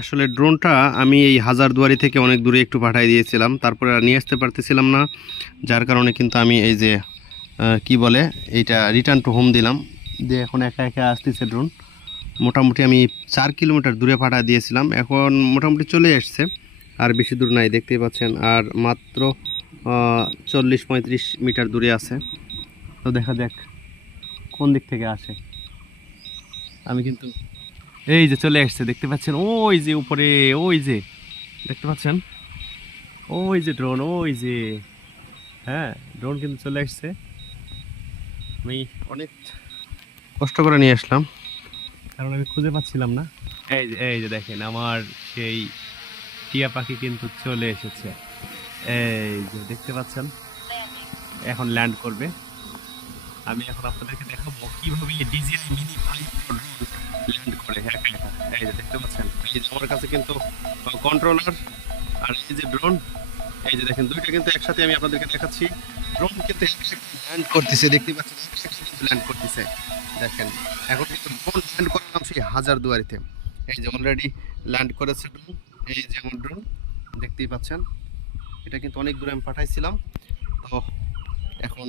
আসলে ড্রোনটা আমি এই হাজারদুয়ারি থেকে অনেক দূরে একটু পাঠিয়ে দিয়েছিলাম, তারপরে আর নিয়ে আসতে পারতেছিলাম না, যার কারণে কিন্তু আমি এই যে কি বলে এইটা রিটার্ন টু হোম দিলাম, দিয়ে এখন একা একা আসতেছে ড্রোন। মোটামুটি আমি 4 কিলোমিটার দূরে পাঠিয়ে দিয়েছিলাম, এখন মোটামুটি চলে এসছে, আর বেশি দূর নাই দেখতেই পাচ্ছেন, আর মাত্র 40-35 মিটার দূরে আছে। তো দেখা যাক কোন দিক থেকে আসে। আমি কিন্তু এই যে চলে আসছে দেখতে পাচ্ছেন, ওই যে উপরে, ওই যে দেখতে পাচ্ছেন, ওই যে ড্রোন, ওই যে, হ্যাঁ ড্রোন কিন্তু চলে আসছে। আমি অনেক কষ্ট করে নিয়ে আসলাম, কারণ আমি খুঁজে পাচ্ছিলাম না। এই যে দেখেন আমার সেই টিয়া পাখি কিন্তু চলে এসেছে। এই যে দেখতে পাচ্ছেন, এখন ল্যান্ড করবে। আমি এখন আপনাদেরকে দেখাবো কিভাবে DJI mini 5 pro drone land করে একা একা। এই যে দেখতে পাচ্ছেন, এই যে আমার কাছে কিন্তু কন্ট্রোলার আর এই যে ড্রোন। এই যে দেখেন দুইটা কিন্তু একসাথে আমি আপনাদেরকে দেখাচ্ছি। ড্রোন কিন্তু ল্যান্ড করতেছে, দেখতে পাচ্ছেন ল্যান্ড করতেছে। দেখেন এখন কিন্তু ড্রোন ল্যান্ড করলাম সেই হাজারদুয়ারিতে। এই যে অলরেডি ল্যান্ড করেছে ড্রোন। এই যে আমার ড্রোন দেখতেই পাচ্ছেন, এটা কিন্তু অনেক দূরে আমি পাঠাইছিলাম। তো এখন